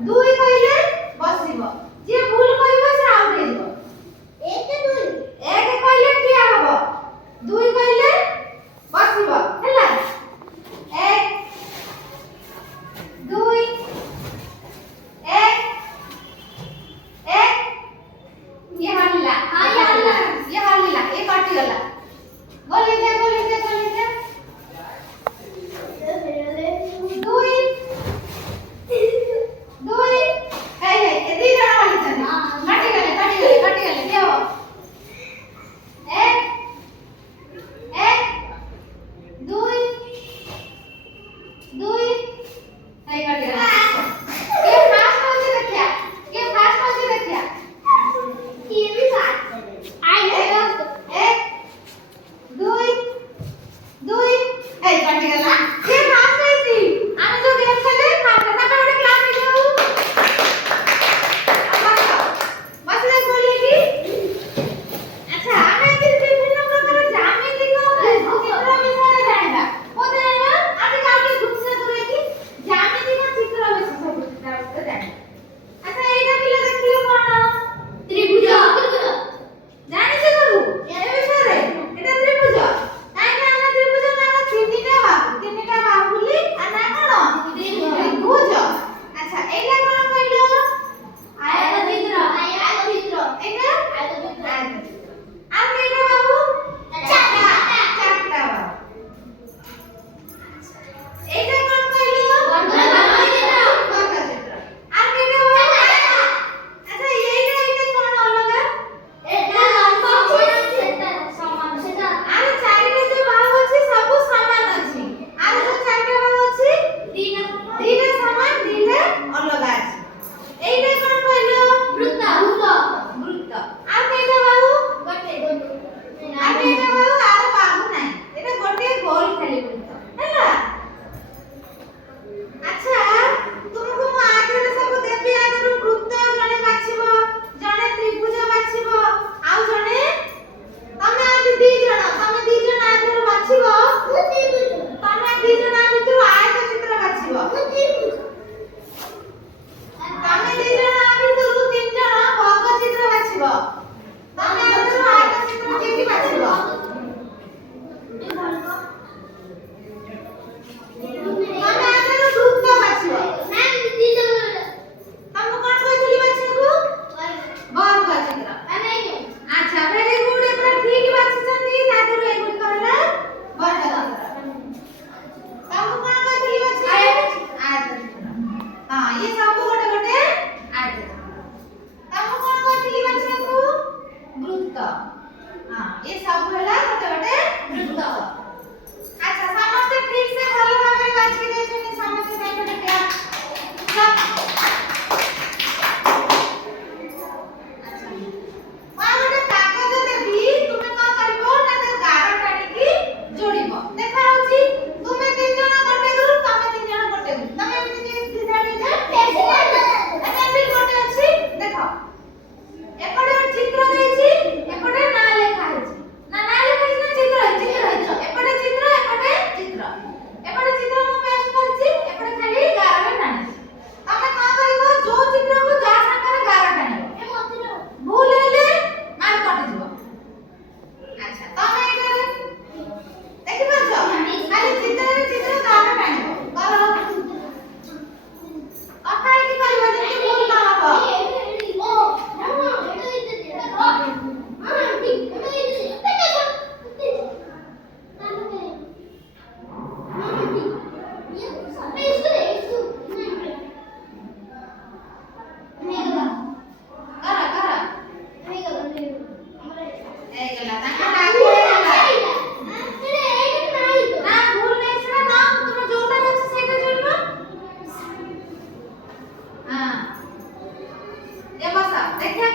দুই কইলে বসিব যে ভুল কইব সে আউট হইব এক দুই এক কইলে ঠিয়া হব দুই কইলে বসিব ହେଲା এক দুই এক এক ये हालिला हां ये हालिला ये कटि गला गोली दे দুই দুই এই এই ଦି ଜଣ হালিছেন কাটি গলে দেও এক এক দুই দুই এই কাটি গলা কে ফাস্ট হচ্ছে দেখিয়া কি भी फास्ट आई एक দুই দুই এই কাটি গলা কে ফাস্ট হইছি আমি তো গেম খেলে ফাস্ট তারপর ওটা ক্লাস হই যাও बस नहीं बोलेगी अच्छा हमें विभिन्न प्रकार ज्यामिति को चित्र विषय जानेगा वो जानेगा आगे आगे ग्रुप से करेगी ज्यामिति का चित्र विषय सब जाने अच्छा एटा पिला देखियो कोन त्रिभुज जानि से करू ए विषय रे एटा त्रिभुज काई ना ना त्रिभुज ना तीनटा बाहुली आ ना कोन त्रिभुज अच्छा एटा कोन कइलो आयतचित्र एटा आयतचित्र আর কেটা বাবু চারটা বাবু এইটা কোন কইলো বর্গচিত্র আর কেটা বাবু আচ্ছা এইটা কোন অলগা এটা লম্ব সেটা সমান সেটা আর চারিটা যে বাহু আছে সবু সমান আছে আর যে চারটা বাহু আছে দিটা সমান দিটা অলগা আছে এইটা কোন কইলো বৃত্ত আর কেটা বাহু গোটে আর কেটা বাহু আর বাহু নাই এটা গোটে গোল খালি বৃত্ত ହେଲା আচ্ছা তুমକୁ ମୁଁ ଆଗରେ ସବୁ ଦେବି ଆଗରୁ ବୃତ୍ତ ଜଣେ ବାଛିବ ଜଣେ ତ୍ରିଭୁଜ ବାଛିବ ଆଉ ଜଣେ ତମେ ଆଉ ଦି ଜଣ ଆଗରୁ ବାଛିବ ତମେ ଦି ଜଣ ଭିତରୁ ଆୟତ ଚିତ୍ର ବାଛିବ ତମେ ଦି ଜଣ ଭିତରୁ ତିନି ଜଣ ବର୍ଗ ଚିତ୍ର ବାଛିବ ତମେ ଭିତରୁ ଆୟତ ଚିତ୍ର କିଏ ବାଛିବ ତମେ ଆଗରୁ ବୃତ୍ତ ବାଛିବ ତମକୁ କଣ କହିଥିଲି ବାଛିବାକୁ ବର୍ଗ ଚିତ୍ର আচ্ছা ভেরি গুড এবার ঠিক বাছিছেন তাদের এগুলি কলা বর্গ চিত্র তমু কোন কইলি বাছি আয়ত চিত্র हां ये सब गोटे गोटे आयत तमु कोन कइली बाछियाकू वृत्त हां ये सब होला गोटे गोटे वृत्त अच्छा समस्त ठीक से भलो भाबे बाछि देछनी समस्त साइड क्या सब अच्छा गोटे कागज देबी तुमे का करबो ना ते गार काटी की जोड़िबो देखा होची तुमे तीन जण गोटे ग्रुप तमे तीन जण गोटे ग्रुप तमे एमती जानि जा पेंसिल गोटे अछि देखो एपटे चित्र देछि एपटे ना लेखा अछि ना लेखा अछि ना चित्र अछि एपटे चित्र एपटे चित्र मु पेस्ट करछि एपटे खाली गार टाणी तमे का करबो जो चित्र को जा संकर गार टाणी भूल हेले मार कटि जिवो अच्छा तमे एटारे देखि पाछो खाली चित्र गार टाणी करो अकाई की करबो जे भूल ना हो देखिए